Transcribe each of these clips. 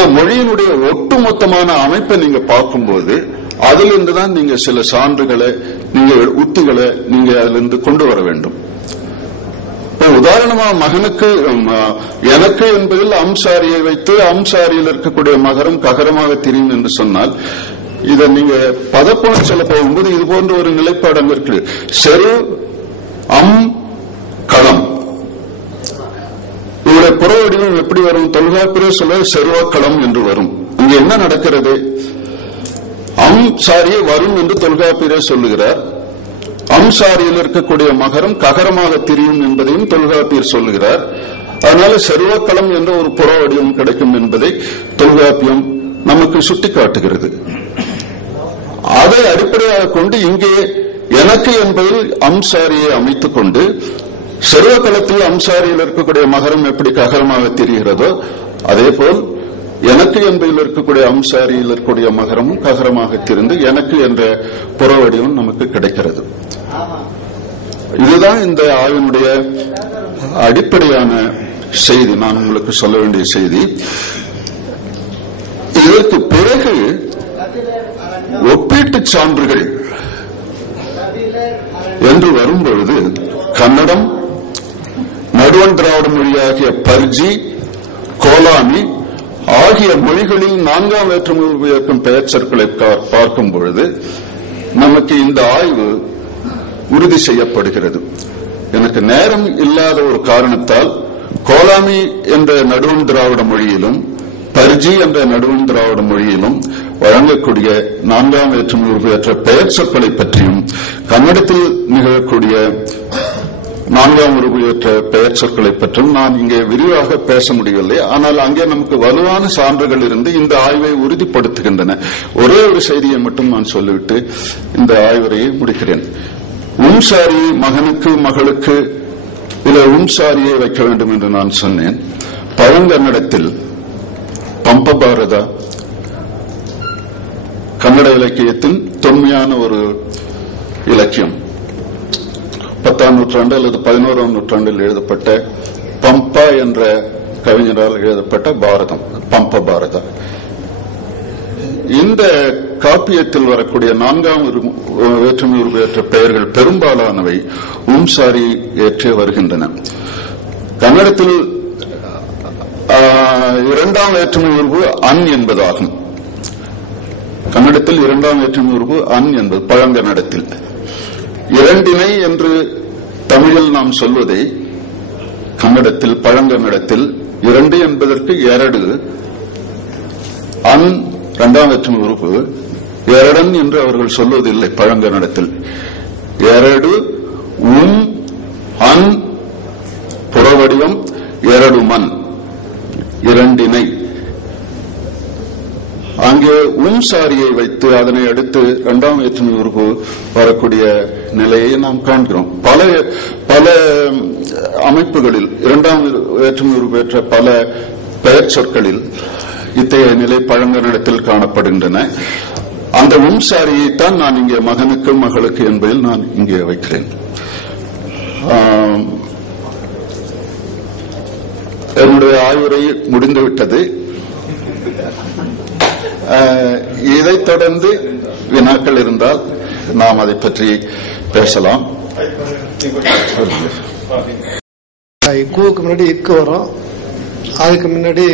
ஆனா மொழியினுடைய ஒட்டுமொத்தமான அமைப்பை நீங்க பார்க்கும்போது அதுல இருந்துதான் நீங்க சில சான்றுகளை, நீங்க உத்திகளை நீங்க அதுல இருந்து கொண்டு வர வேண்டும். உதாரணமா மகனுக்கு எனக்கு என்பதில் அம்சாரியை வைத்து அம்சாரியில் இருக்கக்கூடிய மகரம் ககரமாக தெரியும் என்று சொன்னால், இதை நீங்க பதப்போடு சொல்ல போகும்போது இது போன்ற ஒரு நிலைப்பாடு அங்க இருக்கு. செரு அம் களம், இவருடைய புற வடிவம் எப்படி வரும்? தொல்காப்பியர் சொல்ல செருவக்களம் என்று வரும். இங்க என்ன நடக்கிறது? அம்சாரியை வரும் என்று தொல்காப்பியர் சொல்லுகிறார். அம்சாரியில் இருக்கக்கூடிய மகரம் ககரமாக தெரியும் என்பதையும் தொல்காப்பியர் சொல்லுகிறார். அதனால செருவக்களம் என்ற ஒரு புற வடிவம் கிடைக்கும் என்பதை தொல்காப்பியம் நமக்கு சுட்டிக்காட்டுகிறது. அதை அடிப்படையாக கொண்டு இங்கே எனக்கு என்பதில் அம்சாரியை அமைத்துக் கொண்டு செருவக்களத்தில் அம்சாரியில் இருக்கக்கூடிய மகரம் எப்படி ககரமாக தெரிகிறதோ அதேபோல் எனக்கு என்பதில் இருக்கக்கூடிய அம்சாரியில் இருக்கக்கூடிய மகரமும் ககரமாக தெரிந்து எனக்கு என்ற புற வடிவம் நமக்கு கிடைக்கிறது. இதுதான் இந்த ஆய்வினுடைய அடிப்படையான செய்தி, நான் உங்களுக்கு சொல்ல வேண்டிய செய்தி. இதற்கு பிறகு ஒப்பீட்டு சான்றுகள் என்று வரும்பொழுது கன்னடம், நடுவண் திராவிட மொழியாகிய பர்ஜி, கோலாமி ஆகிய மொழிகளில் 4ஆம் வேற்றுமை உபயோகிக்கும் பெயர் சொற்களை பார்க்கும் பொழுது நமக்கு இந்த ஆய்வு உறுதி செய்யப்படுகிறது. எனக்கு நேரம் இல்லாத ஒரு காரணத்தால் கோலாமி என்ற நடுவண் திராவிட மொழியிலும் பர்ஜி என்ற நடுவண் திராவிட மொழியிலும் வழங்கக்கூடிய 4ஆம் வேற்றுமை உபயோகித்த பெயர் சொற்களை பற்றியும் கன்னடத்தில் நிகழக்கூடிய 4ஆம் உருவற்ற பெயர் சொற்களை பற்றும் நான் இங்கே விரிவாக பேச முடியவில்லை. ஆனால் அங்கே நமக்கு வலுவான சான்றுகள் இருந்து இந்த ஆய்வை உறுதிப்படுத்துகின்றன. ஒரே ஒரு செய்தியை மட்டும் நான் சொல்லிவிட்டு இந்த ஆய்வரையை முடிக்கிறேன். உம்சாரி மகனுக்கு மகளுக்கு இதில் உம்சாரியை வைக்க வேண்டும் என்று நான் சொன்னேன். பழங்கன்னடத்தில் பம்ப பாரதா கன்னட இலக்கியத்தின் தொன்மையான ஒரு இலக்கியம். 10ஆம் நூற்றாண்டு அல்லது 11ஆம் நூற்றாண்டில் எழுதப்பட்ட பம்பா என்ற கவிஞரால் எழுதப்பட்ட பாரதம், பம்ப பாரதா. இந்த காப்பியத்தில் வரக்கூடிய 4ஆம் வேற்றுமை உருவேற்ற பெயர்கள் பெரும்பாலானவை உம்சாரி ஏற்றே வருகின்றன. கன்னடத்தில் 2ஆம் வேற்றுமை உருவு அன் என்பதாகும். கன்னடத்தில் 2ஆம் வேற்றுமை உருவு அன் என்பது பழங்கன்னடத்தில். இரண்டினை என்று தமிழில் நாம் சொல்வதை கன்னடத்தில் பழங்கன்னடத்தில் 2 என்பதற்கு எரடு, அன் 2ஆம் வேற்றுமை உறுப்பு, எரடன் என்று அவர்கள் சொல்வதில்லை. பழங்கன்னடத்தில் எரடு, அன் புறவடிவம் எரடுமன், இரண்டினை. அங்கே சாரியை வைத்து அதனை அடுத்து 2ஆம் வேற்றுமை உருவு வரக்கூடிய நிலையை நாம் காண்கிறோம். பல அமைப்புகளில் 2ஆம் வேற்றுமை உருவு பெற்ற பல பெயர் சொற்களில் இத்தகைய நிலை பழங்கன்னடத்தில் காணப்படுகின்றன. அந்த சாரியைத்தான் நான் இங்கே மகனுக்கு மகளுக்கு என்பதில் நான் இங்கே வைக்கிறேன். என்னுடைய ஆய்வுரை முடிந்துவிட்டது. இதைத் தொடர்ந்து வினாக்கள் இருந்தால் நாம் அதை பற்றி பேசலாம். கூவுக்கு முன்னாடி இக்கு வரும், அதுக்கு முன்னாடி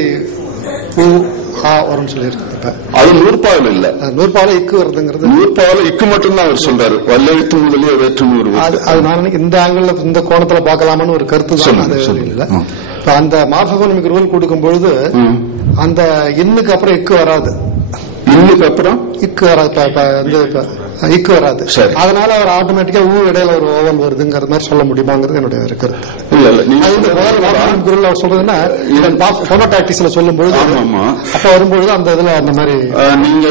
வரும்னு சொல்லியிருக்கு. அது நூற்பாவில் இல்ல, நூற்பாவில் இக்கு வருதுங்கிறது. நூற்பாவில் இக்கு மட்டும்தான் அவர் சொல்றாரு. வல்லெழுத்து முதலிய வேற்றுமை உருவு. அது நான் இந்த ஆங்கிள் இந்த கோணத்துல பாக்கலாமான்னு ஒரு கருத்து தான். அந்த மார்போனிமிக் ரூல் கொடுக்கும் பொழுது அந்த இன்னுக்கு அப்புறம் இக்கு வராது, இன்னுக்கு அப்புறம் இக்கு வராது. அதனால அவர் ஆட்டோமேட்டிக்கா இடையில ஒரு ஓவல் வருதுங்கிற மாதிரி சொல்ல முடியுமாங்கிறது என்னுடைய கருத்து. அவர் சொல்றதுன்னா போனோடாக்டிக்ஸ்ல சொல்லும் பொழுது அப்ப வரும்பொழுது அந்த இதுல அந்த மாதிரி நீங்க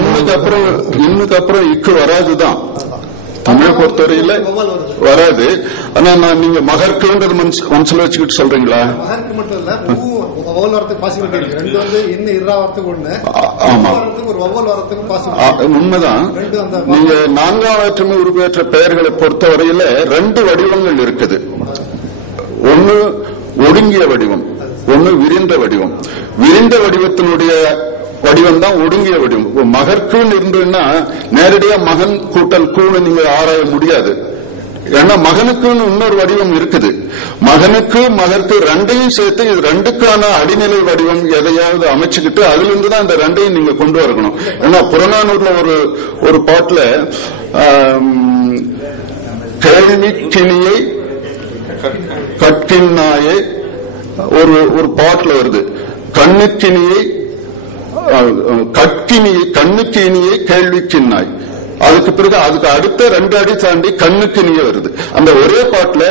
இன்னுக்கு அப்புறம் இக்கு வராதுதான் தமிழை பொறுத்தவரையில வராது. ஆனா நான் நீங்க மகர்க்குன்றது மனசுல வச்சுக்கிட்டு சொல்றீங்களா? உண்மைதான். நீங்க 4ஆம் வேற்றுமை உருவேற்ற பெயர்களை பொறுத்தவரையில 2 வடிவங்கள் இருக்குது. ஒன்னு ஒடுங்கிய வடிவம், ஒன்னு விரிந்த வடிவம். விரிந்த வடிவத்தினுடைய வடிவம் தான் ஒடுங்கிய வடிவம். மகற்குன்னு இருந்ததுன்னா நேரடியா மகன் கூட்டல் கூன்னு நீங்க ஆராய முடியாது. ஏன்னா மகனுக்குன்னு இன்னொரு வடிவம் இருக்குது. மகனுக்கு மகற்கு ரெண்டையும் சேர்த்து இது ரெண்டுக்கான அடிநிலை வடிவம் எதையாவது அமைச்சுக்கிட்டு அதுல இருந்துதான் இந்த ரெண்டையும் நீங்க கொண்டு வரணும். ஏன்னா புறநானூர்ல ஒரு பாட்டுல கேள்வி கிணியை கட்கின்னாயே ஒரு பாட்டுல வருது. கண்ணுக்கிணியை கண்ணுக்கிணியை கேள்விக்கின்னாய். அதுக்கு பிறகு அதுக்கு அடுத்த 2 அடி தாண்டி கண்ணுக்கிணிய வருது. அந்த ஒரே பாட்டுல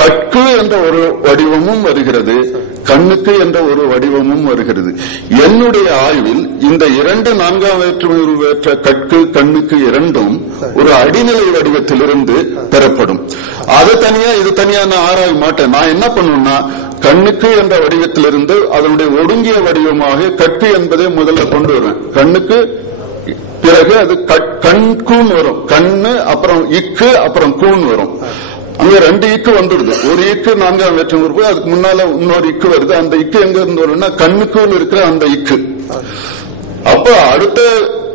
கற்கு என்ற ஒரு வடிவமும் வருகிறது, கண்ணுக்கு என்ற ஒரு வடிவமும் வருகிறது. என்னுடைய ஆய்வில் இந்த 2 4ஆம் வேற்றுமை உருவேற்ற கற்கு கண்ணுக்கு இரண்டும் ஒரு அடிநிலை வடிவத்திலிருந்து பெறப்படும். அது தனியா இது தனியா நான் ஆராய மாட்டேன். நான் என்ன பண்ணுவேன்னா கண்ணுக்கு என்ற வடிவத்திலிருந்து அதனுடைய ஒடுங்கிய வடிவமாக கற்கு என்பதை முதல்ல கொண்டு வருவேன். கண்ணுக்கு பிறகு அது கண்கூன் வரும். கண்ணு அப்புறம் இக்கு அப்புறம் கூன் வரும். அங்க 2 இக்கு வந்துடுது. ஒரு இக்கு 4ஆம் வேற்றுமை உறுப்பு, அதுக்கு முன்னால இன்னொரு இக்கு வருது. அந்த இக்கு எங்க இருந்து வரும்னா கண்ணுக்குள் இருக்கிற அந்த இக்கு. அப்ப அடுத்த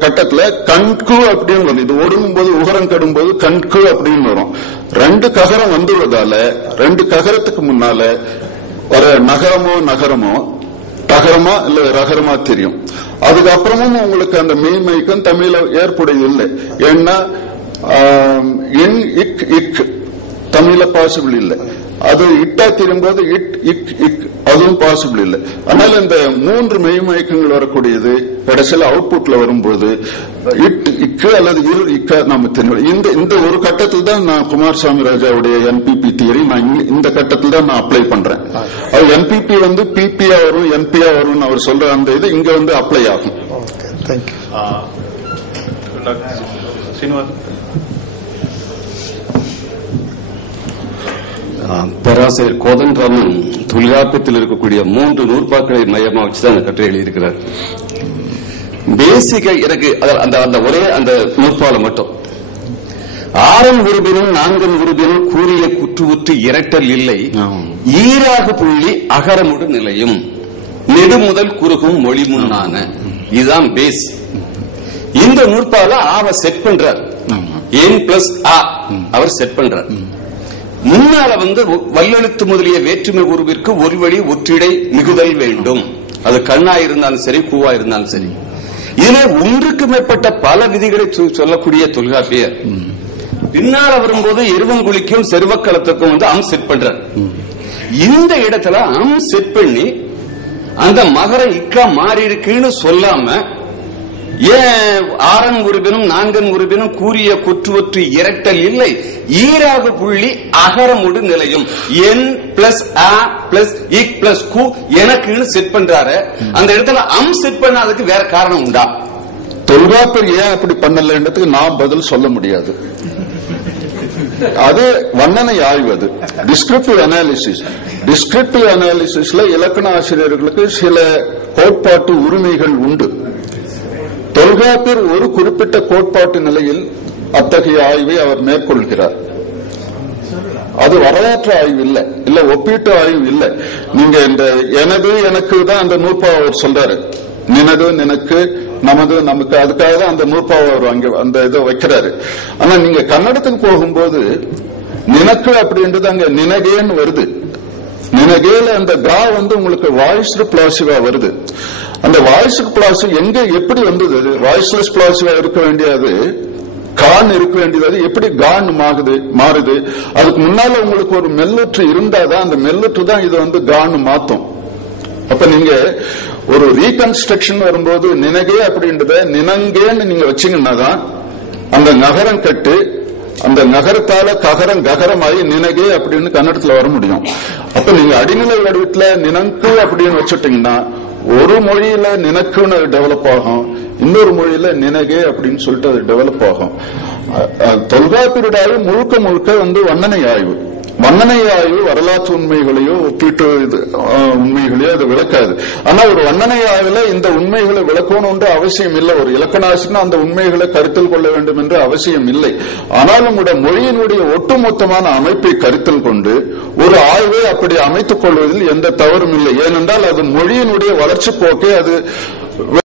கட்டத்துல கண்கு அப்படின்னு வரும். இது ஒடுங்கும் போது உகரம் கடும் போது கண்கு அப்படின்னு வரும். 2 ககரம் வந்துள்ளதால 2 ககரத்துக்கு முன்னால வர நகரமோ தகரமா இல்ல ரகரமா தெரியும். அதுக்கப்புறமும் உங்களுக்கு அந்த மெய்மைக்கும் தமிழ ஏற்புடையது இல்லை. ஏன்னா தமிழ பாசிபிள் இல்லை. அது இட்டா திரும்போது அதுவும் பாசிபிள் இல்லை. அதனால இந்த 3 மெய்மயக்கங்கள் வரக்கூடியது கடைசியில் அவுட்புட்ல வரும்போது இக்கு அல்லது இக்க நாம தெரியும். இந்த ஒரு கட்டத்தில் தான் நான் குமாரசாமி ராஜாவுடைய என்பிபி தியரி நான் இந்த கட்டத்தில் தான் நான் அப்ளை பண்றேன். அது என்பிபி பிபியா வரும் என்பியா வரும் அவர் சொல்ற அந்த இது இங்க அப்ளை ஆகும். பேராசிரியர் கோதண்டராமன் தொல்காப்பியத்தில் இருக்கக்கூடிய 3 நூற்பாக்களை மையமா வச்சுதான் அந்த கட்டுரை எழுதியிருக்கிறார். பேசிக்கா எனக்கு அந்த ஒரே அந்த நூற்பால மட்டும் ஆறன் உருபினும் 4 உருபினும் கூறிய குற்று இரட்டல் இல்லை, ஈராக புள்ளி அகரமுடு நிலையும் நெடுமுதல் குறுகும் மொழி முன்னான. இதுதான் பேஸ். இந்த நூற்பால அவர் செட் பண்றார். என் பிளஸ் ஆ அவர் செட் பண்றார். முன்னால வல்லெழுத்து முதலிய வேற்றுமை உருவிற்கு ஒரு வழி ஒற்றிடை மிகுதல் வேண்டும். அது கண்ணா இருந்தாலும் சரி கூவா இருந்தாலும் சரி. இதுல ஒன்றுக்கு மேற்பட்ட பல விதிகளை சொல்லக்கூடிய தொல்காப்பியர் பின்னால வரும்போது எருவங்குழிக்கும் செருவக்களத்துக்கும் அம் செட் பண்றார். இந்த இடத்துல அம் செட் பண்ணி அந்த மகர இக்கா மாறி இருக்குன்னு சொல்லாம ஏன் ஆறன் உருபினும் 4 உருபினும் கூறிய குற்று இரட்டல் இல்லை, ஈராக புள்ளி அகரமுடு நிலையும் என் பிளஸ் ஆ பிளஸ் இக் பிளஸ் கு எனக்குன்னு செட் பண்றாரு. அந்த இடத்துல அம் செட் பண்ணாததுக்கு வேற காரணம் உண்டா? தொல்காப்பியர் ஏன் அப்படி பண்ணலன்றதுக்கு நான் பதில் சொல்ல முடியாது. அது வண்ணனை ஆய்வு. அது டிஸ்கிரிப்டிவ் அனாலிசிஸ். டிஸ்கிரிப்டிவ் அனாலிசிஸ்ல இலக்கண ஆசிரியர்களுக்கு சில கோட்பாட்டு உரிமைகள் உண்டு. தொல்காப்பியர் ஒரு குறிப்பிட்ட கோட்பாட்டு நிலையில் அத்தகைய ஆய்வை அவர் மேற்கொள்கிறார். அது வரலாற்று ஆய்வு இல்ல ஒப்பீட்டு ஆய்வு இல்ல. நீங்க இந்த எனது எனக்கு தான் அந்த நூற்பா அவர் சொல்றாரு. நினது நினக்கு நமது நமக்கு, அதுக்காக தான் அந்த நூற்பா அவர் அங்க அந்த இதை வைக்கிறாரு. ஆனா நீங்க கன்னடத்துக்கு போகும்போது நினக்கு அப்படின்றது அங்க நினகேன்னு வருது. நினகேல அந்த கா உங்களுக்கு வாய்ஸ்டு பிளாசிவா வருது. அந்த வாய்ஸ் பிளாசிவ் எங்க எப்படி வந்தது? வாய்ஸ்லெஸ் பிளாசிவா இருக்க வேண்டியது கான் இருக்க வேண்டியது எப்படி கான் மாறுது? அதுக்கு முன்னால உங்களுக்கு ஒரு மெல்லுற்று இருந்தாதான் அந்த மெல்லுற்று தான் இது கான் மாத்தும். அப்ப நீங்க ஒரு ரீகன்ஸ்ட்ரக்ஷன் வரும்போது நினகே அப்படின்றத நினங்கேன்னு நீங்க வச்சீங்கன்னா தான் அந்த நகரம் கட்டு அந்த நகரத்தால ககரம் ககரமாயி நினகே அப்படின்னு கன்னடத்துல வர முடியும். அப்ப நீங்க அடிநிலை வடிவத்துல நினங்கு அப்படின்னு வச்சுட்டீங்கன்னா ஒரு மொழியில நினக்குன்னு அது டெவலப் ஆகும், இன்னொரு மொழியில நினகே அப்படின்னு சொல்லிட்டு அது டெவலப் ஆகும். தொல்காப்பியருடைய ஆய்வு முழுக்க வண்ணனை ஆய்வு. வண்ணனை ஆய்வு வரலாற்று உண்மைகளையோ ஒப்பீட்டு உண்மைகளையோ அது விளக்காது. ஆனா ஒரு வண்ணனை ஆய்வுல இந்த உண்மைகளை விளக்கணும் அவசியம் இல்லை. ஒரு இலக்கணாசிரியர் அந்த உண்மைகளை கருத்தில் கொள்ள வேண்டும் என்று அவசியம் இல்லை. ஆனாலும் கூட மொழியினுடைய ஒட்டுமொத்தமான அமைப்பை கருத்தில் கொண்டு ஒரு ஆய்வை அப்படி அமைத்துக் கொள்வதில் எந்த தவறும் இல்லை. ஏனென்றால் அது மொழியினுடைய வளர்ச்சி போக்கை அது